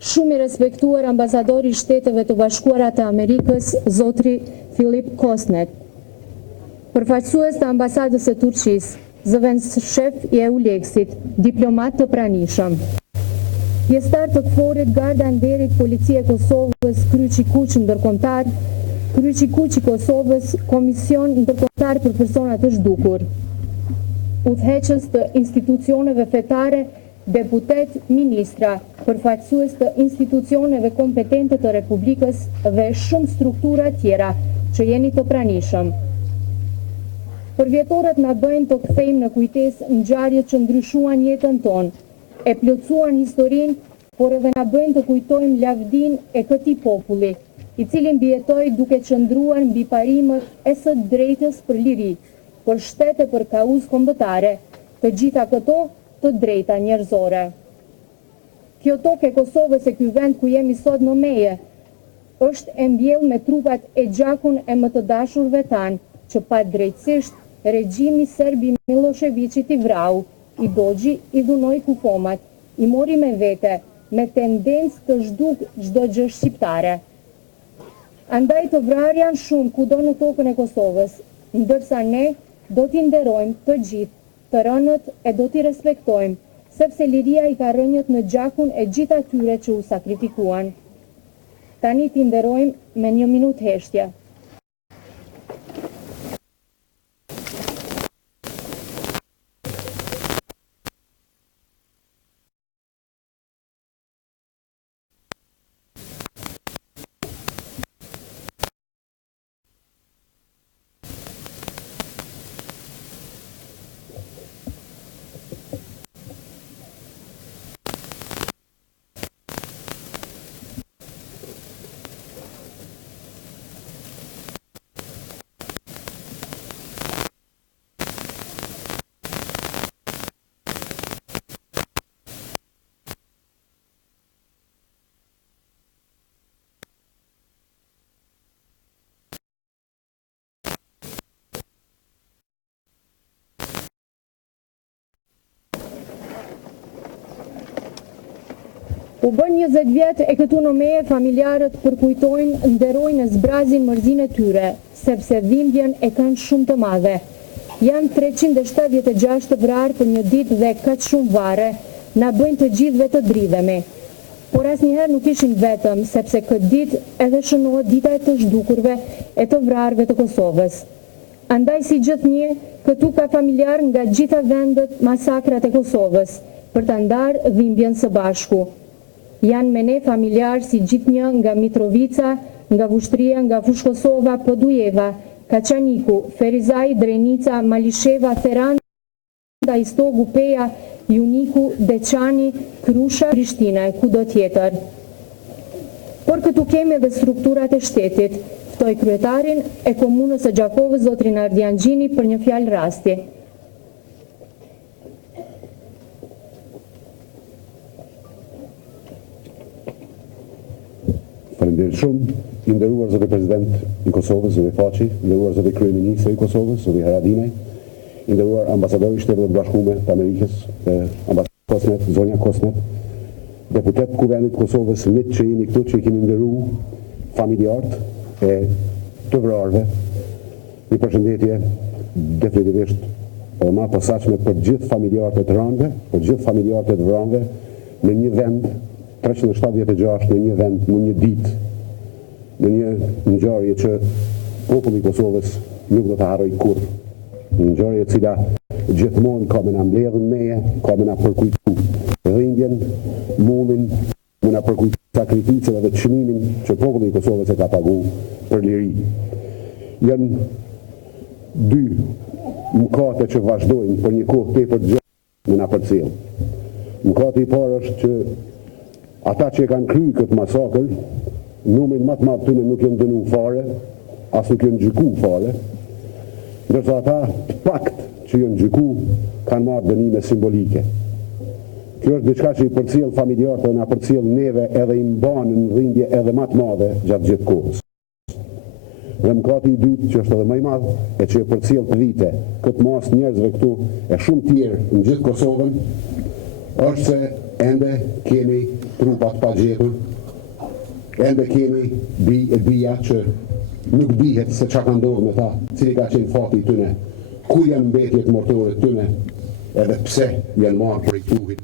shumë i respektuar ambasadori i Shteteve të Bashkuara të Amerikës, zotri Philip Kosnet, përfaqësues të ambasadës së Turqisë, zëvendësshef i EULEX-it, diplomat të pranishëm. Pjesëtar të KFOR-it, Garda e Nderit, Policia e Kosovës, Kryqi Kuq ndërkombëtar, Kryqi Kuq i Kosovës, Komision ndërkombëtar për persona të zhdukur, udhëheqës të institucioneve fetare, deputet, ministra, përfaqësues të institucioneve kompetente të Republikës dhe shumë struktura tjera që jeni të pranishëm. Përvjetorët na bëjnë të kthejmë në kujtesë ngjarjet që ndryshuan jetën tonë, e plotësuan historinë, por edhe na bëjnë të kujtojmë lavdinë e këtij populli, i cili mbijetoi duke qëndruar mbi parimet e së drejtës për liri, për shtet e për kauzë kombëtare, të gjitha këto të drejta njerëzore. Kjo tokë e Kosovës e ky vend ku jemi sot në Mejë, është e mbjellë me trupat e gjakun e më të dashurve tanë, që pa drejtësisht regjimi Serbi Miloševićit i vrau, i dogji, i dhunoi kufomat, i mori me vete, me tendencë të zhduk çdo gjë shqiptare. Andaj të vrarë janë shumë kudo në tokën e Kosovës, ndërsa ne do t'i nderojmë të gjithë, të rënët e do t'i respektojmë, sepse liria i ka rënjët në gjakun e gjithë atyre që u sakrifikuan. Tani t'i nderojmë me 1 minutë heshtje. U bën 20 vjet e këtu në Mejë familjarët përkujtojnë, nderojnë e zbrazin mërzinë e tyre, sepse dhimbjen e kanë shumë të madhe. Janë 376 të vrarë për një ditë dhe kaq shumë varre na bëjnë të gjithëve të dridhemi. Por asnjëherë nuk ishin vetëm, sepse këtë ditë edhe shënohet dita e të zhdukurve e të vrarëve të Kosovës. Andaj si gjithnjë, këtu ka familjar nga gjitha vendet masakrat e Kosovës, për ta ndarë dhimbjen së bashku. Janë me ne familjarë si gjithnjë nga Mitrovica, nga Vushtria, nga Fush Kosova, Podujeva, Kaçaniku, Ferizaj, Drenica, Malisheva, Feranda, Istogu, Peja, Juniku, Deçani, Krusha, Prishtina e kudo tjetër. Por këtu kemi edhe strukturat e shtetit, ftoj kryetarin e komunës së Gjakovës, zotrin Ardian Gjini, për një fjalë rasti. Faleminderit shumë, i nderuar zoti president i Kosovës, zoti Façi, i nderuar zoti kryeministri i Kosovës, zoti Haradinaj, i nderuar ambasadori i Shtetit të Bashkuar të Amerikës, ambasador Kosnet, zonja Kosnet, deputet kuvendit Kosovës, miq që jeni këtu, që i keni nderuar familjarët e të vrarëve. Një përshëndetje definitivisht edhe më posaçme për gjithë familjarët e të rënëve, për gjithë familjarët e të vrarëve në një vend 376 në një vend, në një ditë, në një ngjarje që populli i Kosovës nuk do të harrojë kurrë. Një ngjarje e cila gjithmonë ka me na mbledhur meje, ka me na përkujtu dhimbjen, mullin, me na përkujtu sakrificën dhe çmimin që populli i Kosovës e ka paguar për liri. Janë dy mëkate që vazhdojnë për një kohë tepër gjatë me na përcjell. Mëkati i parë është që ata që e kanë kryer këtë masakër, numrin më të madh tyre nuk janë dënuar fare, as nuk janë gjykuar fare, ndërsa ata të pakt që janë gjykuar kanë marrë dënime simbolike. Kjo është diçka që i përcjell familjarët dhe na përcjell neve edhe i mban në dhimbje edhe më të madhe gjatë gjithë kohës. Dhe mëkati i dytë, që është edhe më i madh, e që e përcjell të vite këtë masë njerëzve këtu e shumë tjerë në gjithë Kosovën, është se ende kemi trupat pa gjetur, ende kemi bija që nuk dihet se çka ka ndodhur me ta, cili ka qenë fati i tyne, ku janë mbetjet mortore të tyne, edhe pse janë marrë për i tuhit,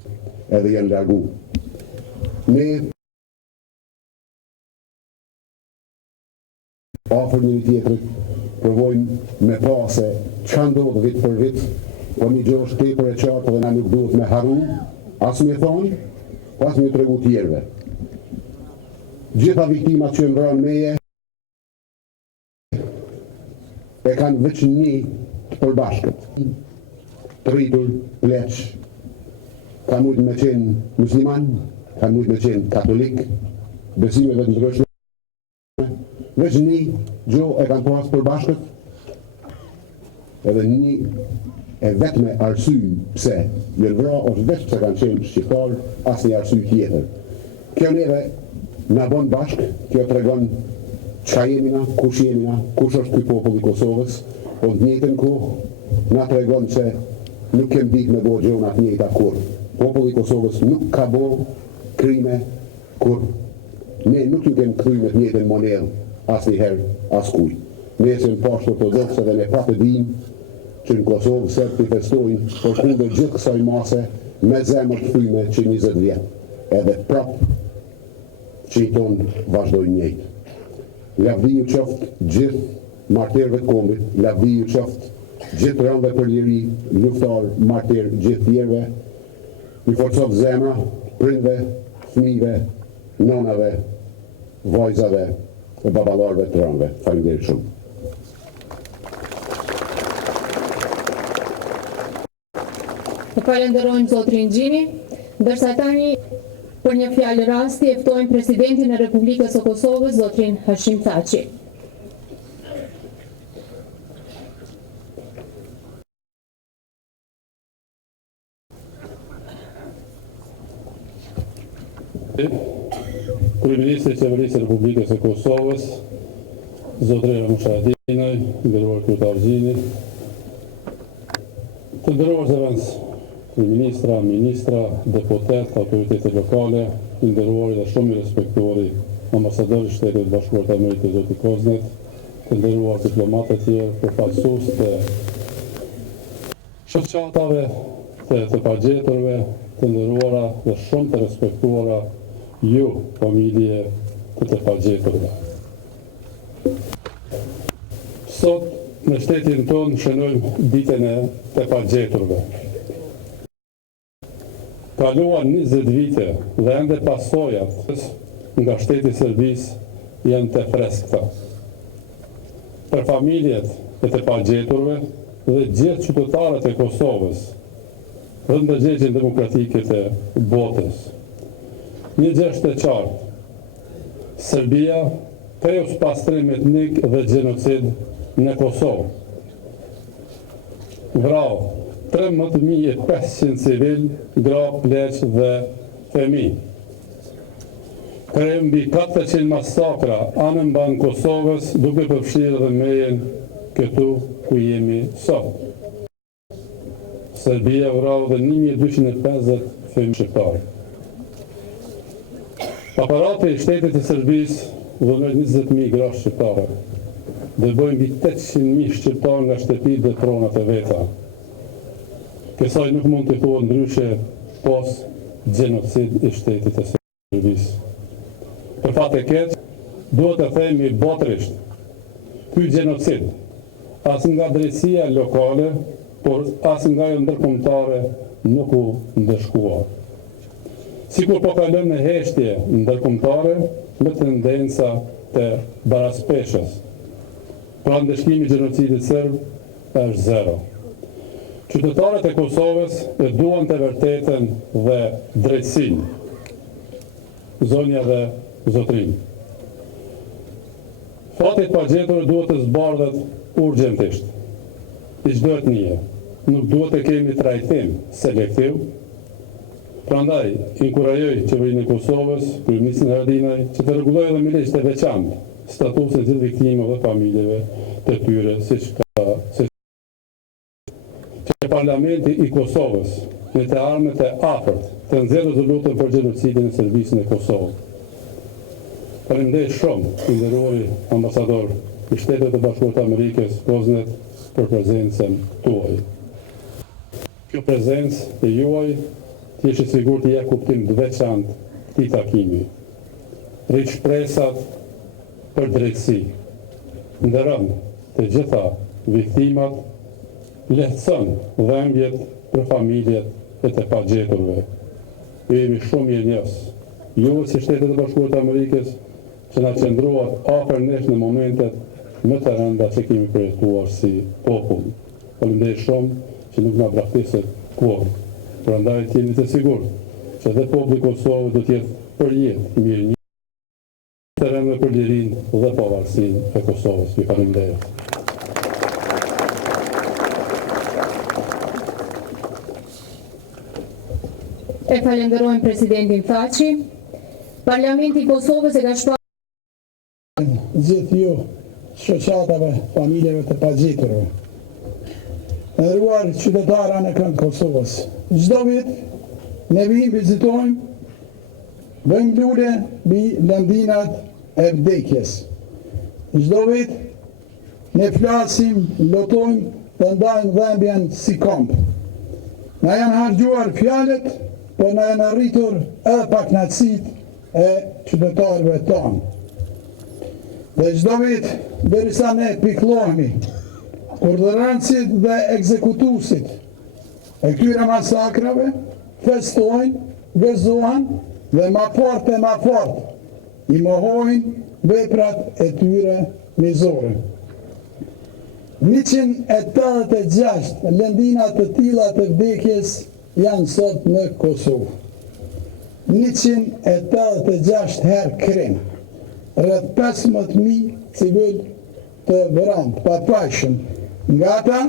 edhe janë largu. Ne afër njëri tjetrit provojmë me pa se çka ndodh vit për vit, po një gjë është tepër e qartë dhe na nuk duhet me harru, as me thonë, as me tregu tjerëve. Gjitha viktimat që mbron Mejë e kanë veç një të përbashkët. Të rritur, pleq, ka mujtë me qenë musliman, ka mujtë me qenë katolik, besimeve të ndryshme. Veç një gjo e kanë pas përbashkët, edhe një e vetme arsy pse janë vra është veç pse kanë qenë shqiptar, as një arsy tjetër. Kjo neve na bën bashkë, kjo tregon çka jemi na, kush jemi na, kush është ky popull i Kosovës, po në të njëjtën kohë na tregon se nuk kemi ditë me bo gjona të njëjta kur. Populli i Kosovës nuk ka bo krime kur. Ne nuk ju kemi kthyer me të njëjtën monedhë asnjëherë askuj. Ne jemi poshtë ortodokse dhe ne pa të dimë që në Kosovë serbt i festojnë për kundër gjithë kësaj mase me zemër të thyme që 20 vjet. Edhe prap që i tonë vazhdojnë njëjtë. Lavdi ju qoftë gjithë martirëve të kombit, lavdi ju qoftë gjithë rëndë për liri, luftar, martir, gjithë tjerëve, i forcot zemra, prindve, fëmijëve, nonave, vajzave dhe baballarëve të rëndëve. Faleminderit shumë. Falenderojmë zotrin Gjini, ndërsa tani për një fjalë rasti e ftojmë presidentin e Republikës së Kosovës, zotrin Hashim Thaçi. Kryeministri i Qeverisë së Republikës së Kosovës, zotëria Mushadinaj, nderuar kryetar Gjini, të nderuar zëvendës, ministra, deputet, autoritetet lokale, të nderuar dhe shumë i respektuari ambasadori i Shtetit Bashkuar të Amerikës zoti Koznet, të nderuar diplomatë të tjerë, përfaqësues të shoqatave, të pagjeturve, të nderuara dhe shumë të respektuara ju, familje të pagjeturve. Sot në shtetin tonë shënojmë ditën e të pagjeturve. Kaluan 20 vite dhe ende pasojat nga shteti i Serbisë janë të freskëta. Për familjet e të pagjeturve dhe gjithë qytetarët e Kosovës dhe ndërgjegjën demokratike të botës. Një gjë është e qartë. Serbia kreu pastrim etnik dhe gjenocid në Kosovë. Vrau 13.500 civil, gra, pleq dhe fëmijë. Kreu mbi 400 masakra anë mban Kosovës, duke përfshirë dhe Mejën këtu ku jemi sot. Serbia vrau dhe 1250 fëmijë shqiptarë. Aparati i shtetit të Serbisë dhunoi 20.000 gra shqiptare dhe boi mbi 800.000 shqiptarë nga shtëpitë dhe pronat e veta. Kësaj nuk mund të thuhet ndryshe pos gjenocid i shtetit të Serbisë. Për fat e keq, duhet të themi botërisht, ky gjenocid as nga drejtësia lokale, por as nga ajo ndërkombëtare nuk u ndëshkua. Sikur po kalon në heshtje ndërkombëtare me tendenca të baraspeshës. Pra ndëshkimi i gjenocidit serb është zero. Qytetarët e Kosovës e duan të vërtetën dhe drejtësinë. Zonja dhe zotrin. Fatit pagjetur duhet të zbardhet urgjentisht. I çdo etnie. Nuk duhet të kemi trajtim selektiv. Prandaj, inkurajoj qeverinë e Kosovës, kryeministrin Haradinaj, që të rregullojë edhe me ligj të veçantë statusin e gjithë viktimave dhe familjeve të tyre, siç që Parlamenti i Kosovës, me të armët e afërt të nxjerrë rezolutën për gjenocidin e Serbisë në Kosovë. Faleminderit shumë, i nderuari ambasador i Shtetit të Bashkuara të Amerikës, Koznet, për prezencën tuaj. Kjo prezencë e juaj të ishte sigur të jep kuptim të veçantë këtij takimi. Rrit shpresat për drejtësi, nderon të gjitha viktimat, lehtëson dhimbjet për familjet e të pagjeturve. Ju jemi shumë mirënjohës, ju si Shtetet e Bashkuara të Amerikës, që na qëndruat afër nesh në momentet më të rënda që kemi përjetuar si popull. Faleminderit shumë që nuk na braktiset kurrë. Prandaj jeni të sigurt që dhe populli i Kosovës do të jetë përjetë mirë të rëndë për lirinë dhe pavarësinë e Kosovës. Ju faleminderit. E falenderojmë presidentin Thaçi. Parlamenti i Kosovës e ka shpallur gjithë ju shoqatave, familjeve të pagjiturve. Nderuar qytetarë në kënd Kosovës. Çdo vit ne vim vizitojmë, bëjmë lule mbi lëndinat e vdekjes. Çdo vit ne flasim, lotojmë të ndajmë dhimbjen si komp. Na janë hargjuar fjalët, por na janë arritur edhe pakënaqësitë e qytetarëve tonë. Dhe çdo vit, derisa ne pikëllohemi, urdhërancit dhe ekzekutuesit e këtyre masakrave festojnë, gëzohen dhe ma fort i mohojnë veprat e tyre mizore. 186 lëndina të tilla të vdekjes janë sot në Kosovë. 186 herë krim. Rreth 15.000 civil të vrarë, papajshëm. Nga ata,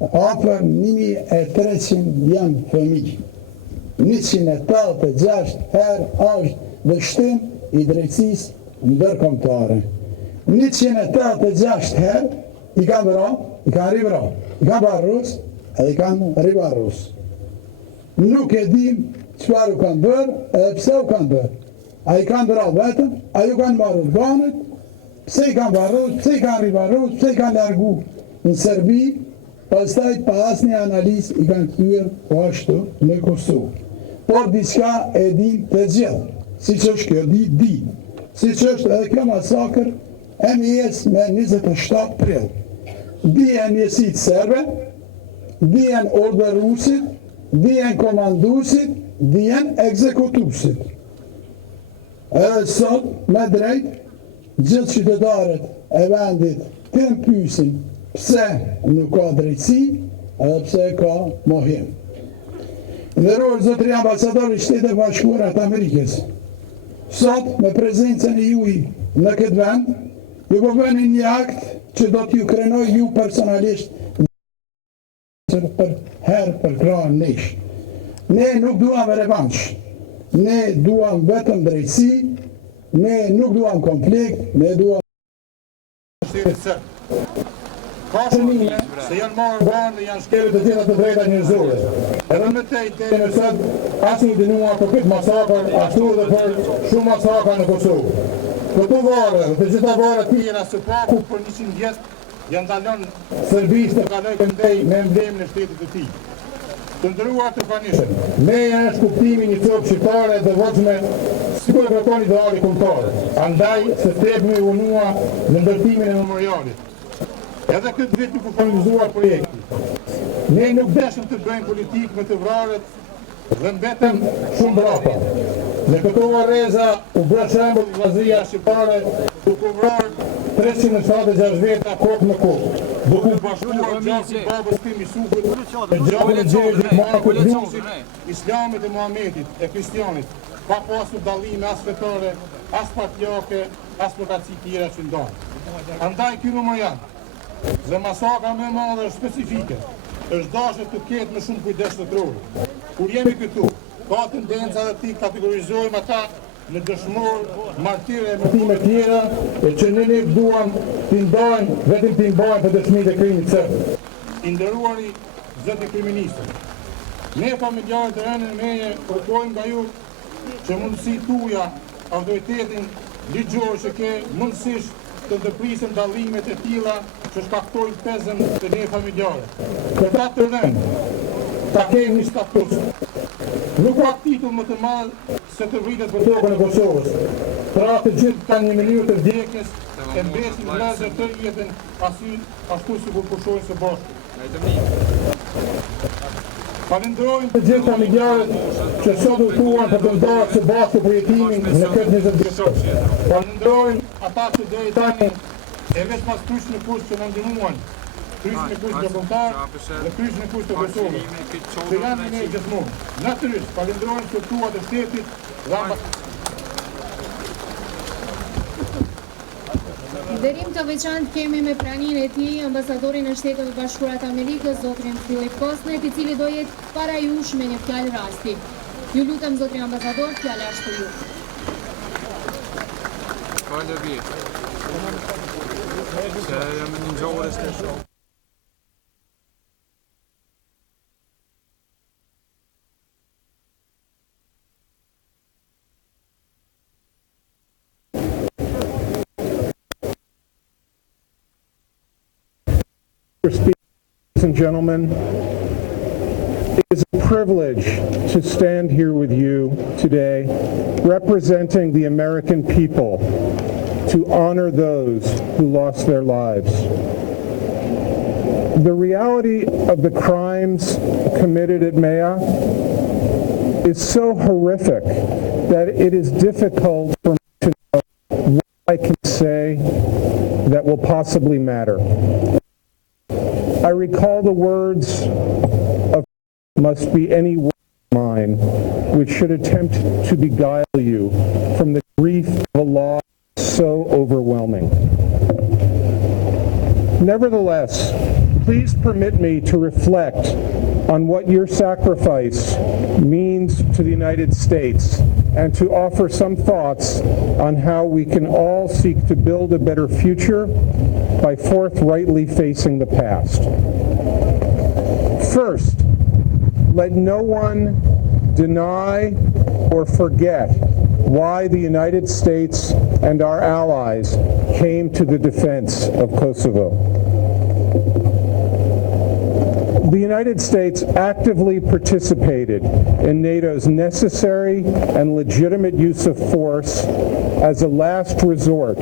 afër 1.300 janë fëmijë. 186 herë është dështim i drejtësisë ndërkombëtare. 186 herë i kanë vrarë, i kanë rivrarë, i kanë barrus edhe i kanë rivarrus. Nuk e dim çfarë u kanë bërë edhe pse u kanë bërë. A i kanë vrarë vetëm, a ju kanë marrë organet, pse i kanë barrus, pse i kanë rivarrus, pse i kanë largu në Serbi, pastaj pa asnjë analizë i kanë kthyer po ashtu në Kosovë. Por diçka e din të gjithë, siç është kjo ditë, siç është edhe kjo masakër e Mejës me 27 prill. Dihen njësit serbe, dihen ordërusit, dihen komandusit, dihen ekzekutusit. Edhe sot, me drejt, gjithë qytetarët e vendit të më pyesin pse nuk ka drejtësi edhe pse ka mohim. Nderuar zotëri ambasador i Shtetit Bashkuara të Amerikës, sot me prezencën e juaj në këtë vend, ju po bëni një akt që do t'ju krenoj ju personalisht për krahun nesh. Ne nuk duam revansh, ne duam vetëm drejtësi, ne nuk duam konflikt, ne duam ka shënime se janë marrë banë dhe janë shkelur të gjitha të drejta njerëzore. Edhe me te në sot asnjë dënuar për këtë masakër, ashtu edhe për shumë masakra në Kosovë. Këto varë dhe të gjitha varët tjera së paku për 100 vjet janë dalon Serbisë të kaloj këndej me emblemin e shtetit të tij. Të nderuar të panishëm, Mejë është kuptimi një copë shqiptare dhe vogme sikur e kërkon ideali kombëtar. Andaj se tepmi u unua në ndërtimin e memorialit. Edhe këtë vit nuk u finalizuar projekti. Ne nuk dashëm të bëjmë politikë me të vrarët dhe mbetëm shumë brapa. Në këto rreza u bë shembull vllazëria shqiptare duke vrarë 376 veta kokë në kokë. Duke u bashkuar gjasi babës tim i Sukut, e gjabën e Xhexhit, Markut, Lusit, Islamit e Muhamedit, e Kristianit, pa pasur dallime as fetare, as partijake, as përkatësi tjera që ndonë. Andaj ky memorial dhe masakra më e madhe është specifike, është dashur të ketë më shumë kujdes shtetëror. Kur jemi këtu, ka tendenca dhe ti kategorizojmë ata në dëshmor, martirë e mëtime tjera, e që ne duam t'i ndajmë, vetëm t'i ndajmë për dëshmit e krimit sërbë. I nderuari zoti kryeministër, Ne familjarët e rënë në Mejë kërkojmë nga ju që mundësi tuja autoritetin ligjor që ke mundësisht të ndërprisin dallimet e tilla që shkaktojnë pezën të ne familjarët. Këta të rënë ta kemi një status. Nuk ka titull më të madh se të rritet për tokën e Kosovës. Pra të gjithë kanë një mënyrë të vdekjes e mbesin vëllezër të jetën ashtu si kur pushojnë së bashku. Falenderojmë të gjithë familjarët që sot u thuan për të ndarë së bashku përjetimin në këtë 20 vjeçor. Falenderojmë ata që deri tani e veç pas kryq në kusht që në ndihmuan, kryq në kusht ndërkombëtar dhe kryq në kusht të Kosovës. Që janë me gjithmonë. Natyrisht, falenderojmë strukturat e shtetit dhe Nderim të veçantë kemi me praninë e tij ambasadorin e Shtetit të Bashkuara të Amerikës, zotrin Filip Kosnet, I cili do jetë para jush me një fjalë rasti. Ju lutem zotrin ambasador, fjala është për ju. Faleminderit. Se jam në njohures të shoh. Ladies and gentlemen, it is a privilege to stand here with you today, representing the American people, to honor those who lost their lives. The reality of the crimes committed at Mejë is so horrific that it is difficult for me to know what I can say that will possibly matter. I recall the words of must be any word of mine which should attempt to beguile you from the grief of a loss so overwhelming. Nevertheless, please permit me to reflect on what your sacrifice means to the United States and to offer some thoughts on how we can all seek to build a better future by forthrightly facing the past. First, let no one deny or forget why the United States and our allies came to the defense of Kosovo. The United States actively participated in NATO's necessary and legitimate use of force as a last resort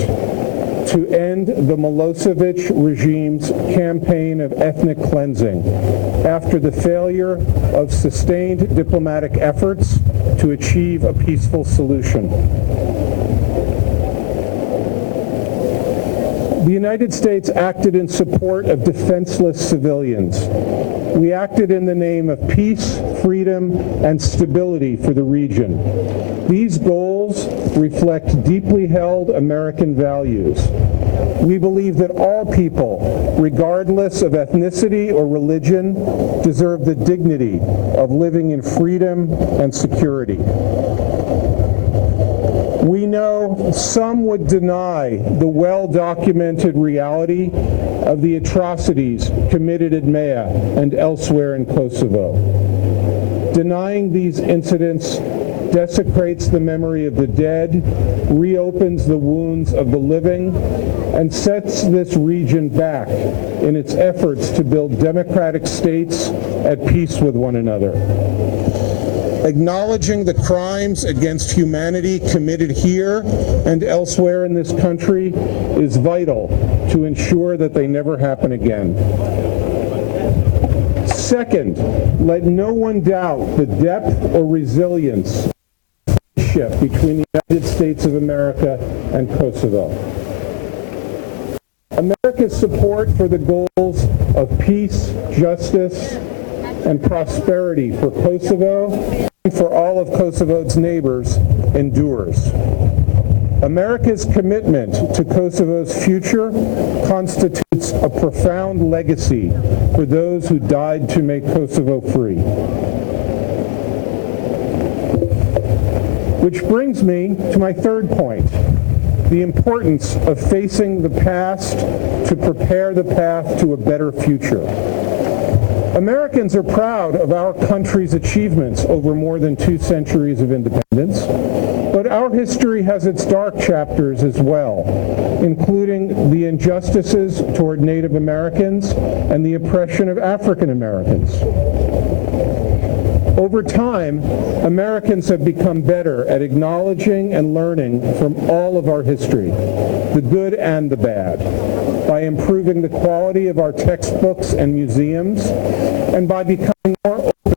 to end the Milosevic regime's campaign of ethnic cleansing after the failure of sustained diplomatic efforts to achieve a peaceful solution. The United States acted in support of defenseless civilians. We acted in the name of peace, freedom, and stability for the region. These goals reflect deeply held American values. We believe that all people, regardless of ethnicity or religion, deserve the dignity of living in freedom and security. We know some would deny the well-documented reality of the atrocities committed at Mejë and elsewhere in Kosovo. Denying these incidents desecrates the memory of the dead, reopens the wounds of the living, and sets this region back in its efforts to build democratic states at peace with one another. Acknowledging the crimes against humanity committed here and elsewhere in this country is vital to ensure that they never happen again. Second, let no one doubt the depth or resilience between the United States of America and Kosovo. America's support for the goals of peace, justice, and prosperity for Kosovo and for all of Kosovo's neighbors endures. America's commitment to Kosovo's future constitutes a profound legacy for those who died to make Kosovo free. Which brings me to my third point, the importance of facing the past to prepare the path to a better future. Americans are proud of our country's achievements over more than 2 centuries of independence, but our history has its dark chapters as well, including the injustices toward Native Americans and the oppression of African Americans. Over time, Americans have become better at acknowledging and learning from all of our history, the good and the bad, by improving the quality of our textbooks and museums, and by becoming more open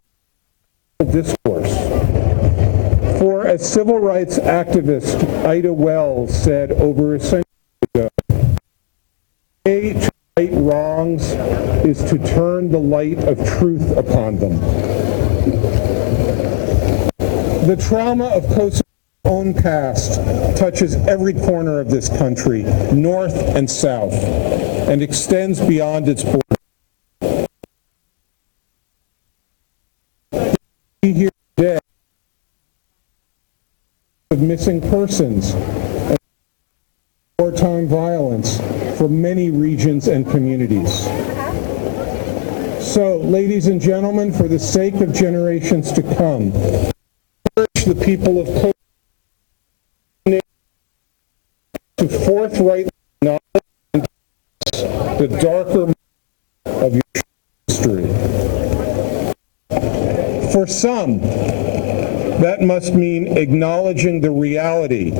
to discourse. For as civil rights activist Ida Wells said over a century ago, the way to right wrongs is to turn the light of truth upon them. The trauma of Kosova's own past touches every corner of this country, north and south, and extends beyond its borders. We hear today of missing persons and wartime violence from many regions and communities. So, ladies and gentlemen, for the sake of generations to come, the people of Kosovo to forthrightly acknowledge the darker of your history. For some, that must mean acknowledging the reality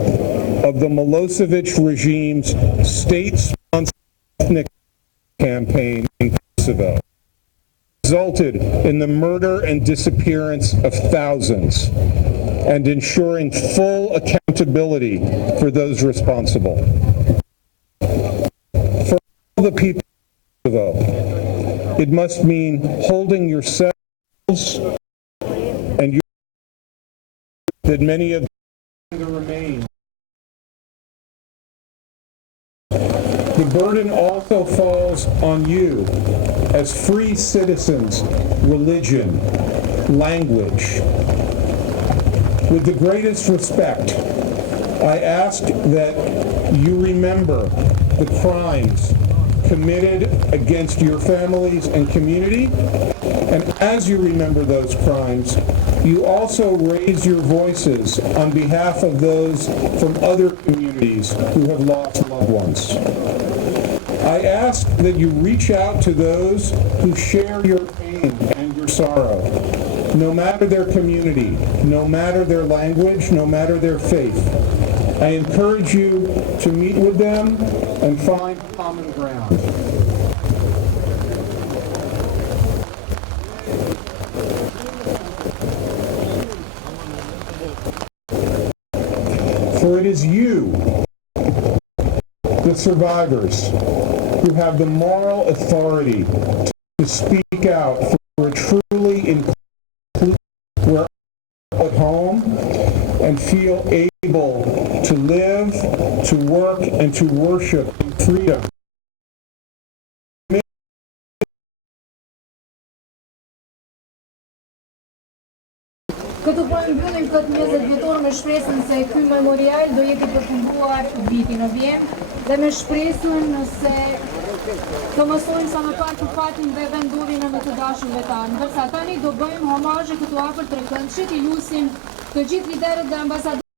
of the Milosevic regime's state-sponsored ethnic campaign in Kosovo, resulted in the murder and disappearance of thousands, and ensuring full accountability for those responsible. For all the people of Kosovo, it must mean holding yourselves and your that many of the remains. The burden also falls on you as free citizens, religion, language. With the greatest respect, I ask that you remember the crimes committed against your families and community, and as you remember those crimes, you also raise your voices on behalf of those from other communities who have lost loved ones. I ask that you reach out to those who share your pain and your sorrow, no matter their community, no matter their language, no matter their faith. I encourage you to meet with them and find common ground. For it is you, the survivors, who have the moral authority to speak out for a truly inclusive where at home and feel able to live, to work, and to worship in freedom. Këtu po e mbyllim këtë 20 vjetor me shpresën se ky memorial do jeti përfunduar vitin në vjen dhe me shpresën se të mësojmë sa më pak të fatin dhe vendovin në të dashurve tanë. Ndërsa tani do bëjmë homazhe këtu afër trekëndshit, i lusim të gjithë liderët dhe ambasadorët